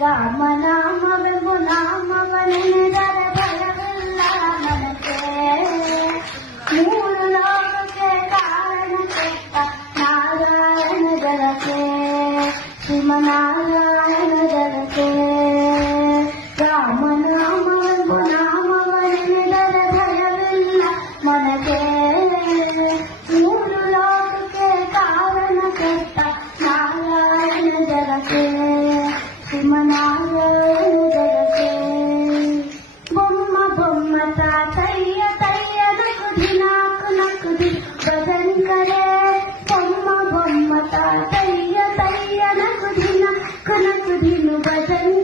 ರಾಮನಾಮವೆಂಬು ನಾಮವನೆನೆದರೆ ಭಯವಿಲ್ಲ ನನಗೆ. ಮೂರು ಲೋಕಕ್ಕೆ ಕಾರಣ ಕೆಟ್ಟ ನಾರಾಯಣ ಜಗಕ್ಕೆ, ಶ್ರೀಮನಾರಾಯಣ ಜಗಕ್ಕೆ. ರಾಮನಾಮವೆಂಬು ನಾಮವನೆನೆದರೆ ಭಯವಿಲ್ಲ ನನಗೆ. ಮೂರು ಲೋಕಕ್ಕೆ ಕಾರಣ ಕೆಟ್ಟ ನಾರಾಯಣ ಜಗಕ್ಕೆ, ಶ್ರೀಮನಾರಾಯಣ ಜಗಕ್ಕೆ. ಬೊಮ್ಮ ಬೊಮ್ಮ ತಾತಯ್ಯ ತಯ್ಯ ನಕುದಿ ನಾಕು ನಕುದಿ ಭಜನ್ ಕರೆ. ಬೊಮ್ಮ ಬೊಮ್ಮ ತಾತಯ್ಯ ತಯ್ಯ ನಕುದಿ ನಾಕು ನಕುದಿನು ಭಜನ್